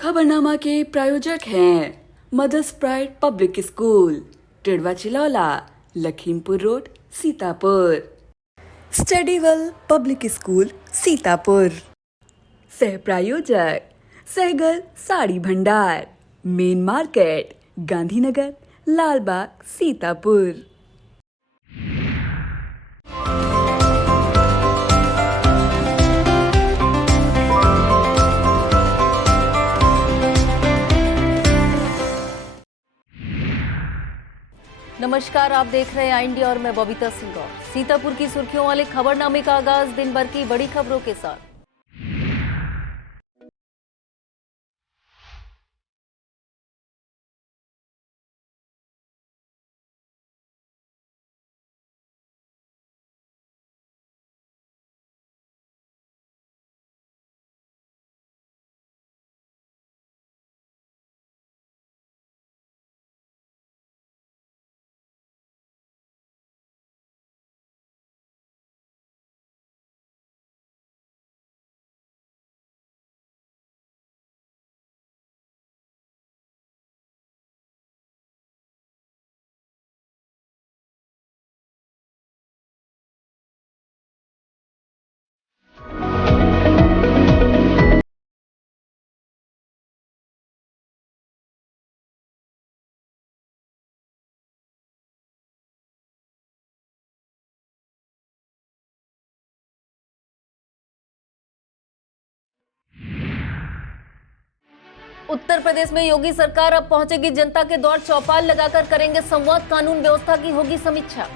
खबरनामा के प्रायोजक हैं Mother's Pride Public School, Tidwa Chilaula, Lakhimpur road, Sitapur. Studywell Public School, Sitapur. सह प्रायोजक सहगल साड़ी भंडार, मेन मार्केट, गांधीनगर, लालबाग, सीतापुर। नमस्कार, आप देख रहे हैं आई इंडिया और मैं बबीता सिंह। सीतापुर की सुर्खियों वाले खबरनामे का आगाज दिन भर की बड़ी खबरों के साथ। उत्तर प्रदेश में योगी सरकार अब पहुंचेगी जनता के द्वार, चौपाल लगाकर करेंगे संवाद, कानून व्यवस्था की होगी समीक्षा।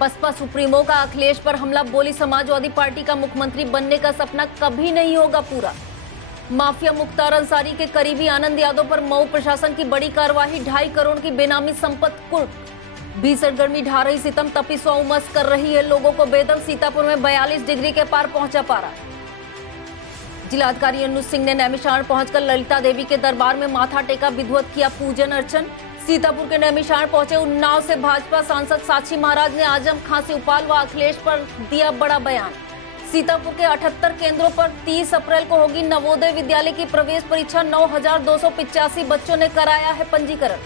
बसपा सुप्रीमो का अखिलेश पर हमला, बोली समाजवादी पार्टी का मुख्यमंत्री बनने का सपना कभी नहीं होगा पूरा। माफिया मुख्तार अंसारी के करीबी आनंद यादव पर मऊ प्रशासन की बड़ी कार्रवाई, 2.5 करोड़ की बेनामी संपत्ति कुर्क। भीषण गर्मी ढा रही सितम, तपिश व उमस कर रही है लोगों को बेदम। सीतापुर में 42 डिग्री के पार पहुंचा पारा। जिलाधिकारी अनुज सिंह ने नैमिषारण पहुंचकर ललिता देवी के दरबार में माथा टेका, विधिवत किया पूजन अर्चन। सीतापुर के नैमिषारण पहुंचे उन्नाव से भाजपा सांसद साक्षी महाराज ने आजम खां से उपाल व अखिलेश पर दिया बड़ा बयान। सीतापुर के 78 केंद्रों पर 30 अप्रैल को होगी नवोदय विद्यालय की प्रवेश परीक्षा, 9,285 बच्चों ने कराया है पंजीकरण।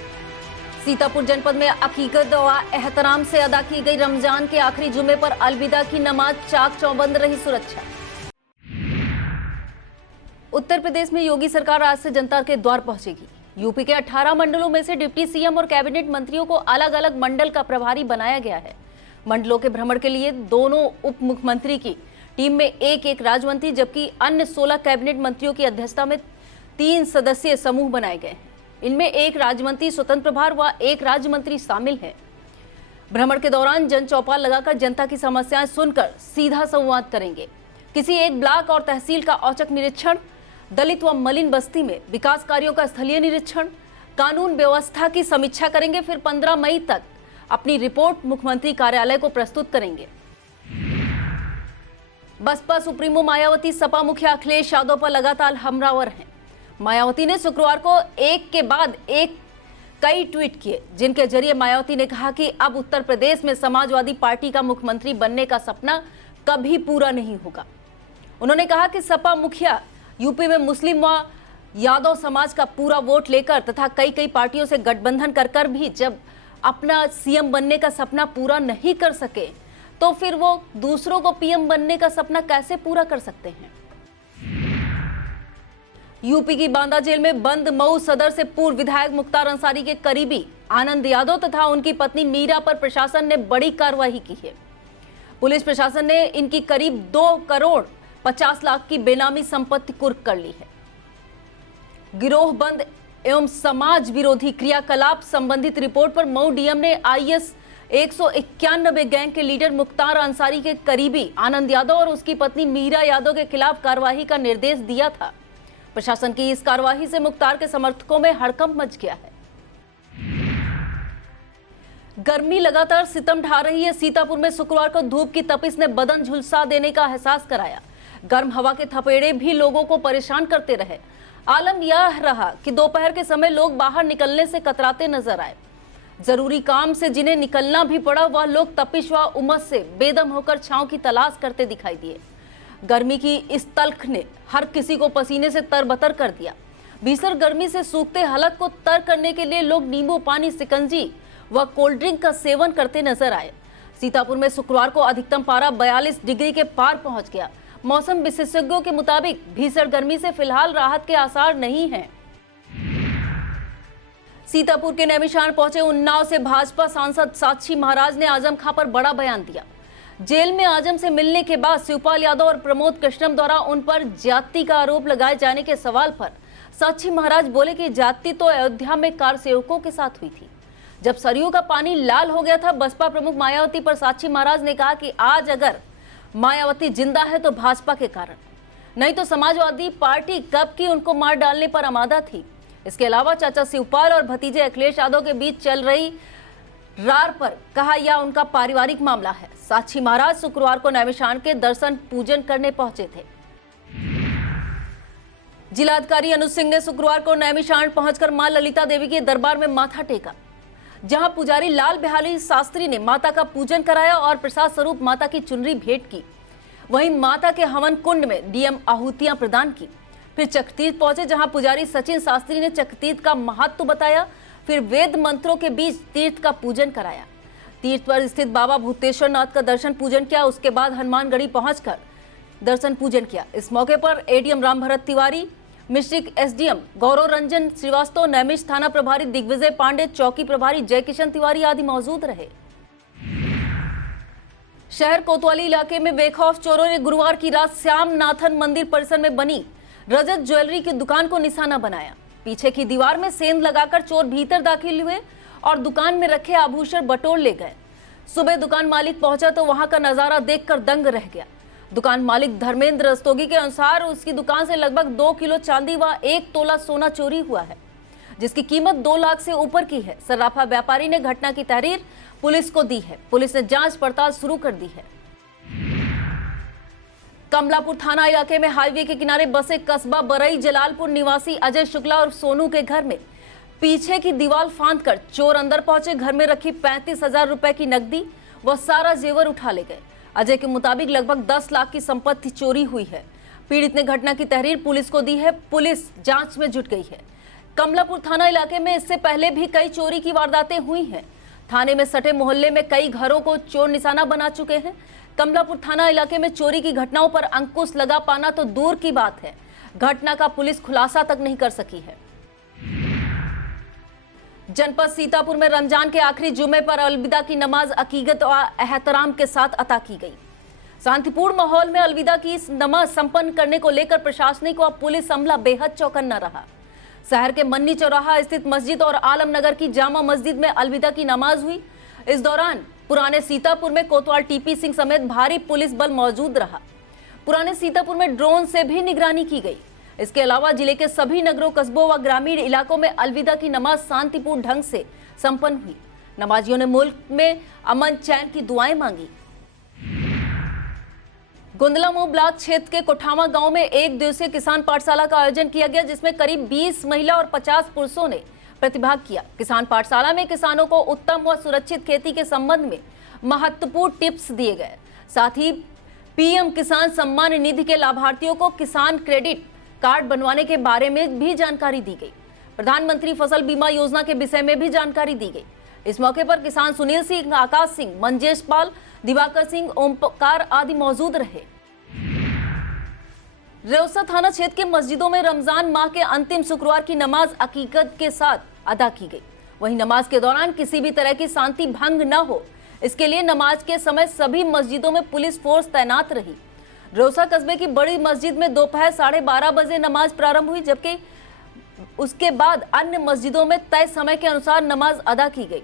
सीतापुर जनपद में अकीकत व एहतराम से अदा की गई रमजान के आखिरी जुमे पर अलविदा की नमाज, चाक चौबंद रही सुरक्षा। उत्तर प्रदेश में योगी सरकार आज से जनता के द्वार पहुंचेगी। यूपी के 18 मंडलों में से डिप्टी सीएम और कैबिनेट मंत्रियों को अलग अलग मंडल का प्रभारी बनाया गया है। मंडलों के भ्रमण के लिए दोनों उप मुख्यमंत्री की टीम में एक राज्य मंत्री जबकि अन्य 16 कैबिनेट मंत्रियों की अध्यक्षता में 3 सदस्यीय समूह बनाए गए हैं। इनमें एक राज्य मंत्री स्वतंत्र प्रभार व एक राज्य मंत्री शामिल है। भ्रमण के दौरान जन चौपाल लगाकर जनता की समस्याएं सुनकर सीधा संवाद करेंगे। किसी एक ब्लॉक और तहसील का औचक निरीक्षण, दलित व मलिन बस्ती में विकास कार्यों का स्थलीय निरीक्षण, कानून व्यवस्था की समीक्षा करेंगे। फिर 15 मई तक अपनी रिपोर्ट मुख्यमंत्री कार्यालय को प्रस्तुत करेंगे। बसपा सुप्रीमो मायावती सपा मुखिया अखिलेश यादव पर लगातार हमलावर हैं। मायावती ने शुक्रवार को एक के बाद एक कई ट्वीट किए, जिनके जरिए मायावती ने कहा कि अब उत्तर प्रदेश में समाजवादी पार्टी का मुख्यमंत्री बनने का सपना कभी पूरा नहीं होगा। उन्होंने कहा कि सपा मुखिया यूपी में मुस्लिम व यादव समाज का पूरा वोट लेकर तथा कई पार्टियों से गठबंधन कर भी जब अपना सीएम बनने का सपना पूरा नहीं कर सके तो फिर वो दूसरों को पीएम बनने का सपना कैसे पूरा कर सकते हैं। यूपी की बांदा जेल में बंद मऊ सदर से पूर्व विधायक मुख्तार अंसारी के करीबी आनंद यादव तथा उनकी पत्नी मीरा पर प्रशासन ने बड़ी कार्रवाई की है। पुलिस प्रशासन ने इनकी करीब 2 करोड़ 50 लाख की बेनामी संपत्ति कुर्क कर ली है। गिरोह बंद एवं समाज विरोधी क्रियाकलाप संबंधित रिपोर्ट पर मऊ डीएम ने आईएस 191 गैंग के लीडर मुख्तार अंसारी के करीबी आनंद यादव और उसकी पत्नी मीरा यादव के खिलाफ कार्रवाई का निर्देश दिया था। प्रशासन की इस कार्रवाई से मुख्तार के समर्थकों में हड़कंप मच गया है। गर्मी लगातार सितम ढा रही है। सीतापुर में शुक्रवार को धूप की तपिश ने बदन झुलसा देने का एहसास कराया। गर्म हवा के थपेड़े भी लोगों को परेशान करते रहे। आलम यह रहा कि दोपहर के समय लोग बाहर निकलने से कतराते नजर आए। जरूरी काम से जिन्हें निकलना भी पड़ा वह लोग तपिश व उमस से बेदम होकर छांव की तलाश करते दिखाई दिए। गर्मी की इस तल्ख ने हर किसी को पसीने से तरबतर कर दिया। भीषण गर्मी से सूखते हलक को तर करने के लिए लोग नींबू पानी, शिकंजी व कोल्ड ड्रिंक का सेवन करते नजर आए। सीतापुर में शुक्रवार को अधिकतम पारा 42 डिग्री के पार पहुंच गया। मौसम विशेषज्ञों के मुताबिक भीषण गर्मी से फिलहाल राहत के आसार नहीं हैं। सीतापुर के नैमिषारण्य पहुंचे उन्नाव से भाजपा सांसद साक्षी महाराज ने आजम खां पर बड़ा बयान दिया। जेल में आजम से मिलने के बाद शिवपाल यादव और प्रमोद कृष्णम द्वारा उन पर जाति का आरोप लगाए जाने के सवाल पर साक्षी महाराज बोले कि जाति तो अयोध्या में कार सेवकों के साथ हुई थी। जब सरयू का पानी लाल हो गया था। बसपा प्रमुख मायावती पर साक्षी महाराज ने कहा कि आज अगर मायावती जिंदा है तो भाजपा के कारण, नहीं तो समाजवादी पार्टी कब की उनको मार डालने पर आमादा थी। इसके अलावा चाचा शिवपाल और भतीजे अखिलेश यादव के बीच चल रही रार पर कहा यह उनका पारिवारिक मामला है। साक्षी महाराज शुक्रवार को नैमिषारण्य के दर्शन पूजन करने पहुंचे थे। जिलाधिकारी अनुज सिंह ने शुक्रवार को नैमिषारण्य पहुंचकर मां ललिता देवी के दरबार में माथा टेका, जहां पुजारी लाल बिहारी शास्त्री ने माता का पूजन कराया और प्रसाद स्वरूप माता की चुनरी भेंट की। वहीं माता के हवन कुंड में डीएम आहुतियां प्रदान की। फिर चक्रतीर्थ पहुंचे, जहां पुजारी सचिन शास्त्री ने चक्रतीर्थ का महत्व बताया। फिर वेद मंत्रों के बीच तीर्थ का पूजन कराया। तीर्थ पर स्थित बाबा भूतेश्वर नाथ का दर्शन पूजन किया। उसके बाद हनुमानगढ़ी पहुंचकर दर्शन पूजन किया। इस मौके पर एडीएम राम भरत तिवारी, मिश्रिक एसडीएम गौरव रंजन श्रीवास्तव, नैमिष थाना प्रभारी दिग्विजय पांडे, चौकी प्रभारी जय किशन तिवारी आदि मौजूद रहे। शहर कोतवाली इलाके में बेखौफ चोरों ने गुरुवार की रात श्याम नाथन मंदिर परिसर में बनी रजत ज्वेलरी की दुकान को निशाना बनाया। पीछे की दीवार में सेंध लगाकर चोर भीतर दाखिल हुए और दुकान में रखे आभूषण बटोर ले गए। सुबह दुकान मालिक पहुंचा तो वहां का नजारा देखकर दंग रह गया। दुकान मालिक धर्मेंद्र रस्तोगी के अनुसार उसकी दुकान से लगभग 2 किलो चांदी व 1 तोला सोना चोरी हुआ है, जिसकी कीमत 2 लाख से ऊपर की है। सर्राफा व्यापारी ने घटना की तहरीर पुलिस को दी है। पुलिस ने जांच पड़ताल शुरू कर दी है। कमलापुर थाना इलाके में हाईवे के किनारे बसे कस्बा बरई जलालपुर निवासी अजय शुक्ला और सोनू के घर में पीछे की दीवार फांदकर चोर अंदर पहुंचे। घर में रखी 35,000 रुपए की नकदी व सारा जेवर उठा ले गए। अजय के मुताबिक लगभग 10 लाख की संपत्ति चोरी हुई है। पीड़ित ने घटना की तहरीर पुलिस को दी है। पुलिस जांच में जुट गई है। कमलापुर थाना इलाके में इससे पहले भी कई चोरी की वारदातें हुई हैं। थाने में सटे मोहल्ले में कई घरों को चोर निशाना बना चुके हैं। कमलापुर थाना इलाके में चोरी की घटनाओं पर अंकुश लगा पाना तो दूर की बात है, घटना का पुलिस खुलासा तक नहीं कर सकी है। जनपद सीतापुर में रमजान के आखिरी जुमे पर अलविदा की नमाज अकीदत और एहतराम के साथ अता की गई। शांतिपूर्ण माहौल में अलविदा की इस नमाज संपन्न करने को लेकर प्रशासनिक व पुलिस अमला बेहद चौकन्ना रहा। शहर के मन्नी चौराहा स्थित मस्जिद और आलमनगर की जामा मस्जिद में अलविदा की नमाज हुई। इस दौरान पुराने सीतापुर में कोतवाल टीपी सिंह समेत भारी पुलिस बल मौजूद रहा। पुराने सीतापुर में ड्रोन से भी निगरानी की गई। इसके अलावा जिले के सभी नगरों, कस्बों व ग्रामीण इलाकों में अलविदा की नमाज शांतिपूर्ण ढंग से संपन्न हुई। नमाजियों ने मुल्क में अमन चैन की दुआएं मांगी। गुंदलामऊ ब्लॉक क्षेत्र के कोठावा गांव में एक दिवसीय किसान पाठशाला का आयोजन किया गया, जिसमें करीब 20 महिला और 50 पुरुषों ने प्रतिभाग किया। किसान पाठशाला में किसानों को उत्तम व सुरक्षित खेती के संबंध में महत्वपूर्ण टिप्स दिए गए। साथ ही पीएम किसान सम्मान निधि के लाभार्थियों को किसान क्रेडिट कार्ड बनवाने के बारे में भी जानकारी दी गई। प्रधानमंत्री फसल बीमा योजना के विषय में भी जानकारी दी गई। इस मौके पर किसान सुनील सिंह, आकाश सिंह, मंजेश पाल, दिवाकर सिंह, ओमकार आदि मौजूद रहे। रेउसा थाना क्षेत्र के मस्जिदों में रमजान माह के अंतिम शुक्रवार की नमाज अकीकत के साथ अदा की गई। वहीं नमाज के दौरान किसी भी तरह की शांति भंग न हो, इसके लिए नमाज के समय सभी मस्जिदों में पुलिस फोर्स तैनात रही। रेउसा कस्बे की बड़ी मस्जिद में दोपहर 12:30 बजे नमाज प्रारंभ हुई, जबकि उसके बाद अन्य मस्जिदों में तय समय के अनुसार नमाज अदा की गई।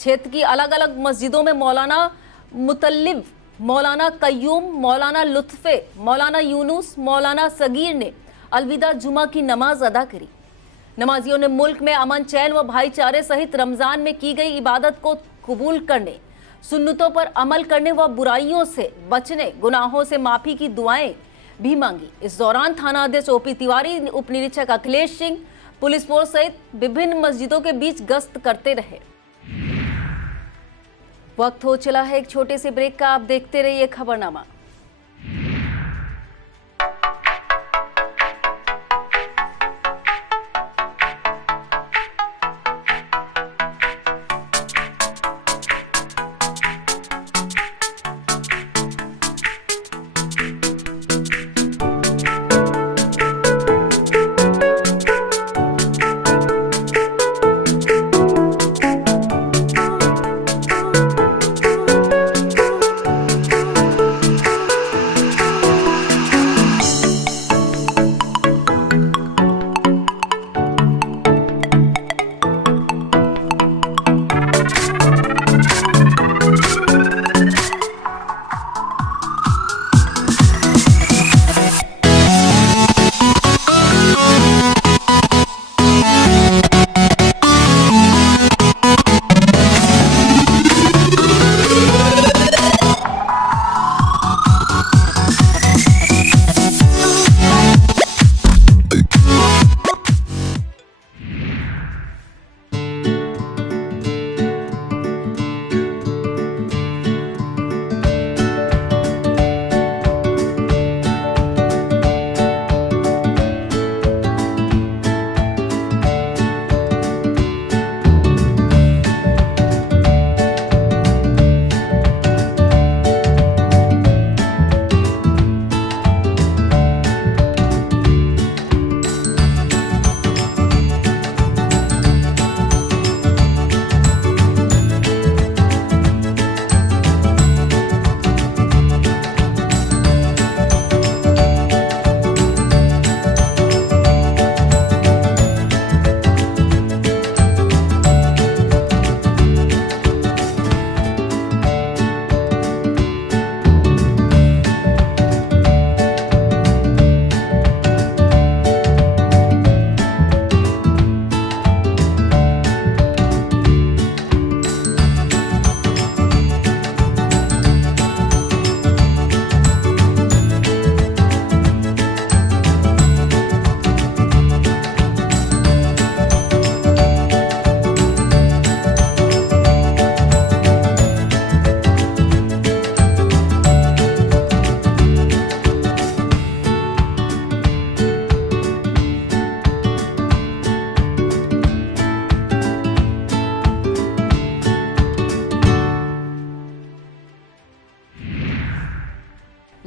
क्षेत्र की अलग अलग मस्जिदों में मौलाना मुतल्लिब, मौलाना कय्यूम, मौलाना लुत्फे, मौलाना यूनुस, मौलाना सगीर ने अलविदा जुमा की नमाज अदा करी। नमाजियों ने मुल्क में अमन चैन व भाईचारे सहित रमजान में की गई इबादत को कबूल करने, सुन्नतों पर अमल करने व बुराइयों से बचने, गुनाहों से माफी की दुआएं भी मांगी। इस दौरान थाना अध्यक्ष ओपी तिवारी, उप निरीक्षक अखिलेश सिंह, पुलिस फोर्स सहित विभिन्न मस्जिदों के बीच गश्त करते रहे। वक्त हो चला है एक छोटे से ब्रेक का। आप देखते रहिए खबरनामा।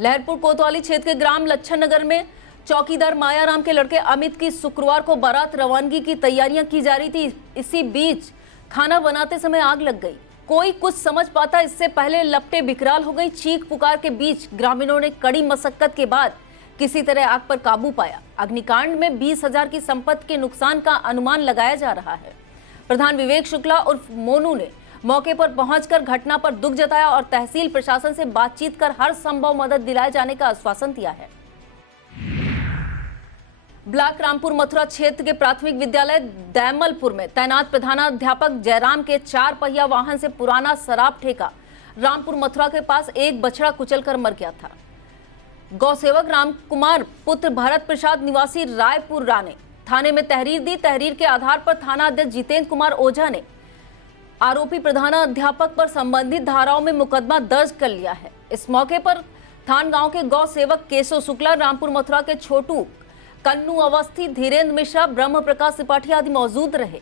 लहरपुर कोतवाली क्षेत्र के ग्राम लच्छन नगर में चौकीदार मायाराम के लड़के अमित की शुक्रवार को बारात रवानगी की तैयारियां की जा रही थी। इसी बीच खाना बनाते समय आग लग गई। कोई कुछ समझ पाता इससे पहले लपटें बिकराल हो गई। चीख पुकार के बीच ग्रामीणों ने कड़ी मशक्कत के बाद किसी तरह आग पर काबू पाया। अग्निकांड में 20,000 की संपत्ति के नुकसान का अनुमान लगाया जा रहा है। प्रधान विवेक शुक्ला उर्फ मोनू ने मौके पर पहुंचकर घटना पर दुख जताया और तहसील प्रशासन से बातचीत कर हर संभव मदद दिलाए जाने का आश्वासन दिया है। ब्लॉक रामपुर मथुरा क्षेत्र के प्राथमिक विद्यालय दैमलपुर में तैनात प्रधानाध्यापक जयराम के 4 पहिया वाहन से पुराना शराब ठेका रामपुर मथुरा के पास एक बछड़ा कुचलकर मर गया था। गौसेवक राम कुमार पुत्र भरत प्रसाद निवासी रायपुर राणे थाने में तहरीर दी। तहरीर के आधार पर थाना अध्यक्ष जितेंद्र कुमार ओझा ने आरोपी प्रधानाध्यापक पर संबंधित धाराओं में मुकदमा दर्ज कर लिया है। इस मौके पर थान गांव के गौ सेवक केशव शुक्ला, रामपुर मथुरा के छोटू, कन्नू अवस्थी, धीरेन्द्र मिश्रा, ब्रह्म प्रकाश त्रिपाठी आदि मौजूद रहे।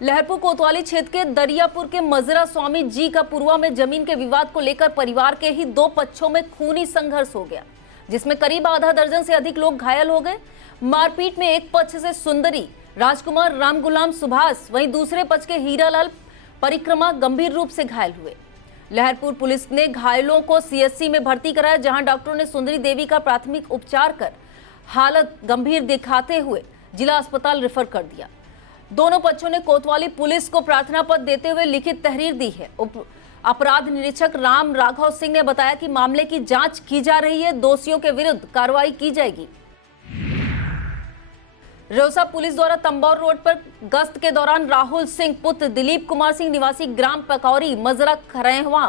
लहरपुर कोतवाली क्षेत्र के दरियापुर के मजरा स्वामी जी का पूर्वा में जमीन के विवाद को लेकर परिवार के ही 2 पक्षों में खूनी संघर्ष हो गया, जिसमें करीब आधा दर्जन से अधिक लोग घायल हो गए। मारपीट में एक पक्ष से सुंदरी, राजकुमार, राम गुलाम, सुभाष, वहीं दूसरे पक्ष के हीरालाल परिक्रमा गंभीर रूप से घायल हुए। लहरपुर पुलिस ने घायलों को सीएचसी में भर्ती कराया, जहां डॉक्टरों ने सुंदरी देवी का प्राथमिक उपचार कर हालत गंभीर दिखाते हुए जिला अस्पताल रेफर कर दिया। दोनों पक्षों ने कोतवाली पुलिस को प्रार्थना पत्र देते हुए लिखित तहरीर दी है। अपराध निरीक्षक राम राघव सिंह ने बताया कि मामले की जांच की जा रही है, दोषियों के विरुद्ध कार्रवाई की जाएगी। रोसा पुलिस द्वारा तंबौर रोड पर गश्त के दौरान राहुल सिंह पुत्र दिलीप कुमार सिंह निवासी ग्राम पकौरी मजरा खरैहवा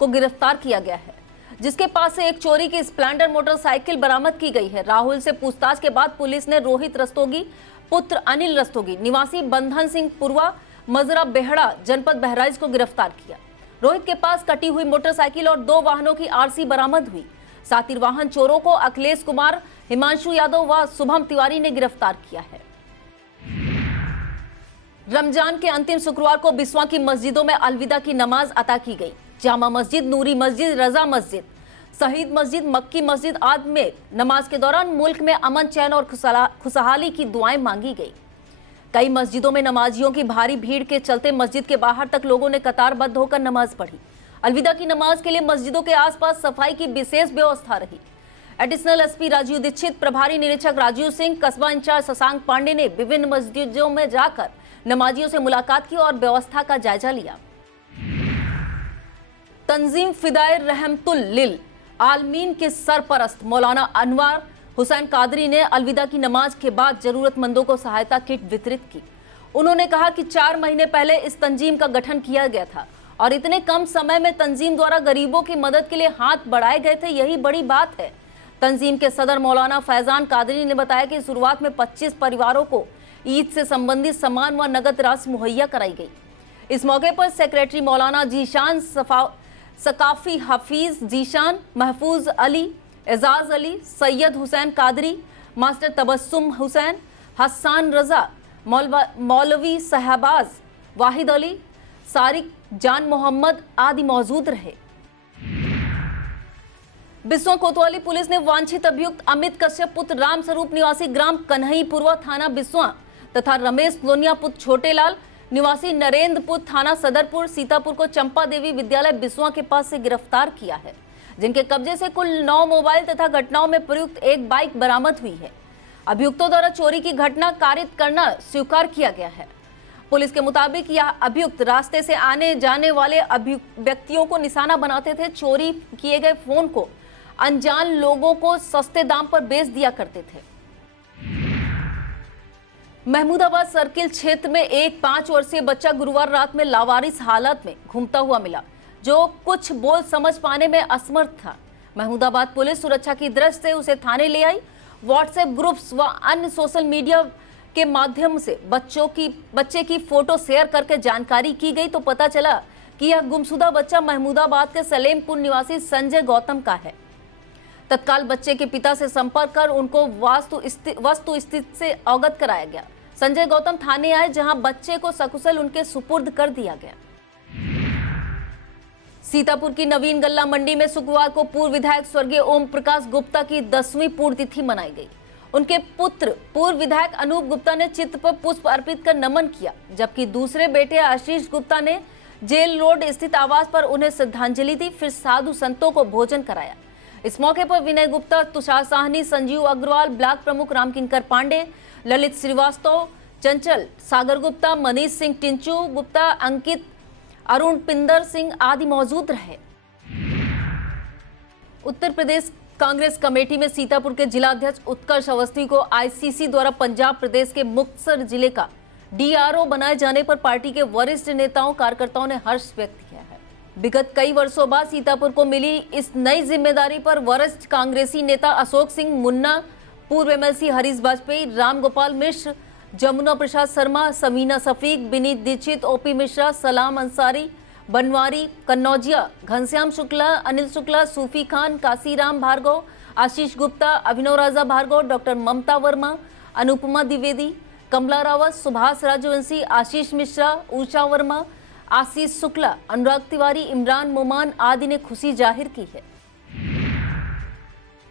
को गिरफ्तार किया गया है, जिसके पास से एक चोरी की स्प्लेंडर मोटरसाइकिल बरामद की गई है। राहुल से पूछताछ के बाद पुलिस ने रोहित रस्तोगी पुत्र अनिल रस्तोगी निवासी बंधन सिंह पुरवा मजरा बेहड़ा जनपद बहराइच को गिरफ्तार किया। रोहित के पास कटी हुई मोटरसाइकिल और 2 वाहनों की आरसी बरामद हुई। साथ ही वाहन चोरों को अखिलेश कुमार, हिमांशु यादव व शुभम तिवारी ने गिरफ्तार किया है। रमजान के अंतिम शुक्रवार को बिस्वा की मस्जिदों में अलविदा की नमाज अता की गई। जामा मस्जिद, नूरी मस्जिद, रजा मस्जिद, शहीद मस्जिद, मक्की मस्जिद आदि में नमाज के दौरान मुल्क में अमन, चैन और खुशहाली की दुआएं मांगी गई। कई मस्जिदों में नमाजियों की भारी भीड़ के चलते मस्जिद के बाहर तक लोगों ने कतारबद्ध होकर नमाज पढ़ी। अलविदा की नमाज के लिए मस्जिदों के आसपास सफाई की विशेष व्यवस्था रही। एडिशनल एसपी राजीव दीक्षित, प्रभारी निरीक्षक राजीव सिंह, कस्बा इंचार्ज शशांक पांडे ने विभिन्न मस्जिदों में जाकर नमाजियों से मुलाकात की और व्यवस्था का जायजा लिया। तंजीम फिदाए रहमतुल लिल आलमीन के सरपरस्त मौलाना अनवर हुसैन कादरी ने अलविदा की नमाज के बाद जरूरतमंदों को सहायता किट वितरित की। उन्होंने कहा कि 4 महीने पहले इस तंजीम का गठन किया गया था और इतने कम समय में तंजीम द्वारा गरीबों की मदद के लिए हाथ बढ़ाए गए थे, यही बड़ी बात है। तंजीम के सदर मौलाना फैजान कादरी ने बताया कि शुरुआत में 25 परिवारों को ईद से संबंधित सामान व नगद राशि मुहैया कराई गई। इस मौके पर सेक्रेटरी मौलाना जीशान सकाफी, हफीज जीशान, महफूज अली, एजाज अली, सैयद हुसैन कादरी, मास्टर तबस्सुम हुसैन, हसन रजा, मौलवी शहबाज, वाहिद अली, सारिक जान मोहम्मद आदि मौजूद रहे। बिस्वा कोतवाली पुलिस ने वांछित अभियुक्त अमित कश्यप पुत्र राम स्वरूप निवासी ग्राम कन्हईपुरवा थाना बिस्वा तथा रमेश लोनिया पुत्र छोटेलाल निवासी नरेंद्रपुर थाना सदरपुर सीतापुर को चंपा देवी विद्यालय बिस्वा के पास से गिरफ्तार किया है, जिनके कब्जे से कुल 9 मोबाइल तथा घटनाओं में प्रयुक्त एक बाइक बरामद हुई है। अभियुक्तों द्वारा चोरी की घटना कारित करना स्वीकार किया गया है। पुलिस के मुताबिक यह अभियुक्त रास्ते से आने जाने वाले व्यक्तियों को निशाना बनाते थे। चोरी किए गए फोन को अनजान लोगों को सस्ते दाम पर बेच दिया करते थे। महमूदाबाद सर्किल क्षेत्र में एक 5 वर्षीय बच्चा गुरुवार रात में लावारिस हालत में घूमता हुआ मिला, जो कुछ बोल समझ पाने में असमर्थ था। महमूदाबाद पुलिस सुरक्षा की दृष्टि से उसे थाने ले आई। व्हाट्सएप ग्रुप्स व अन्य सोशल मीडिया के माध्यम से बच्चे की फोटो शेयर करके जानकारी की गई तो पता चला कि यह गुमशुदा बच्चा महमूदाबाद के सलेमपुर निवासी संजय गौतम का है। तत्काल बच्चे के पिता से संपर्क कर उनको वस्तु स्थिति से अवगत कराया गया। संजय गौतम थाने आए, जहां बच्चे को सकुशल उनके सुपुर्द कर दिया गया। सीतापुर की नवीन गल्ला मंडी में शुक्रवार को पूर्व विधायक स्वर्गीय ओम प्रकाश गुप्ता की 10वीं पुण्यतिथि मनाई गई। उनके पुत्र पूर्व विधायक अनूप गुप्ता ने चित्र पर पुष्प अर्पित कर नमन किया, जबकि दूसरे बेटे आशीष गुप्ता ने जेल रोड स्थित आवास पर उन्हें श्रद्धांजलि दी, फिर साधु संतों को भोजन कराया। इस मौके पर विनय गुप्ता, तुषार साहनी, संजीव अग्रवाल, ब्लॉक प्रमुख रामकिंकर पांडे, ललित श्रीवास्तव, चंचल, सागर गुप्ता, मनीष सिंह, टिंचू गुप्ता, अंकित, अरुण पिंदर सिंह आदि मौजूद रहे। उत्तर प्रदेश कांग्रेस कमेटी में सीतापुर के जिलाध्यक्ष उत्कर्ष अवस्थी को आईसीसी द्वारा पंजाब प्रदेश के मुक्तसर जिले का डीआरओ बनाए जाने पर पार्टी के वरिष्ठ नेताओं कार्यकर्ताओं ने हर्ष व्यक्त किया है। विगत कई वर्षों बाद सीतापुर को मिली इस नई जिम्मेदारी पर वरिष्ठ कांग्रेसी नेता अशोक सिंह मुन्ना, पूर्व एमएलसी हरीश वाजपेयी, राम गोपाल मिश्र, जमुना प्रसाद शर्मा, समीना शफीक, विनीत दीक्षित, ओपी मिश्रा, सलाम अंसारी, बनवारी, कन्नौजिया, घनश्याम शुक्ला, अनिल शुक्ला, सूफी खान, काशीराम भार्गव, आशीष गुप्ता, अभिनव राजा भार्गव, डॉक्टर ममता वर्मा, अनुपमा द्विवेदी, कमला रावत, सुभाष राजवंशी, आशीष मिश्रा, ऊषा वर्मा, आशीष शुक्ला, अनुराग तिवारी, इमरान मोमान आदि ने खुशी जाहिर की है।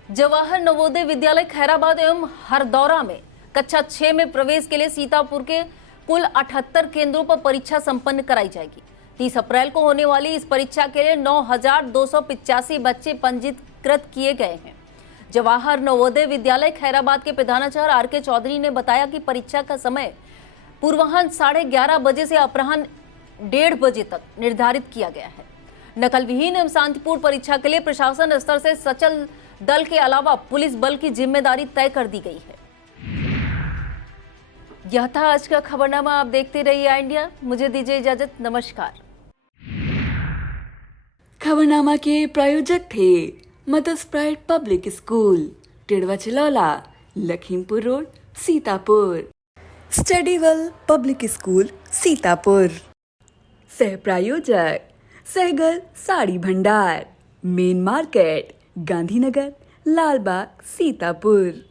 जवाहर नवोदय विद्यालय खैराबाद एवं हरदौरा में कक्षा 6 में प्रवेश के लिए सीतापुर के कुल 78 केंद्रों पर परीक्षा संपन्न कराई जाएगी। 30 अप्रैल को होने वाली इस परीक्षा के लिए 9,285 बच्चे पंजीकृत किए गए हैं। जवाहर नवोदय विद्यालय खैराबाद के प्रधानाचार्य आर.के. चौधरी ने बताया कि परीक्षा का समय पूर्वाह्न 11:30 बजे से अपराह्न 1:30 बजे तक निर्धारित किया गया है। नकल विहीन एवं शांतिपूर्ण परीक्षा के लिए प्रशासन स्तर से सचल दल के अलावा पुलिस बल की जिम्मेदारी तय कर दी गई है। यह था आज का खबरनामा। आप देखते रहिए आई इंडिया। मुझे दीजिए इजाजत। नमस्कार। खबरनामा के प्रायोजक थे Mother's Pride Public School, Tidwa Chilaula, Lakhimpur road, Sitapur. Studywell Public School, Sitapur. सह प्रायोजक सहगल साड़ी भंडार, मेन मार्केट, गांधीनगर, लालबाग, सीतापुर।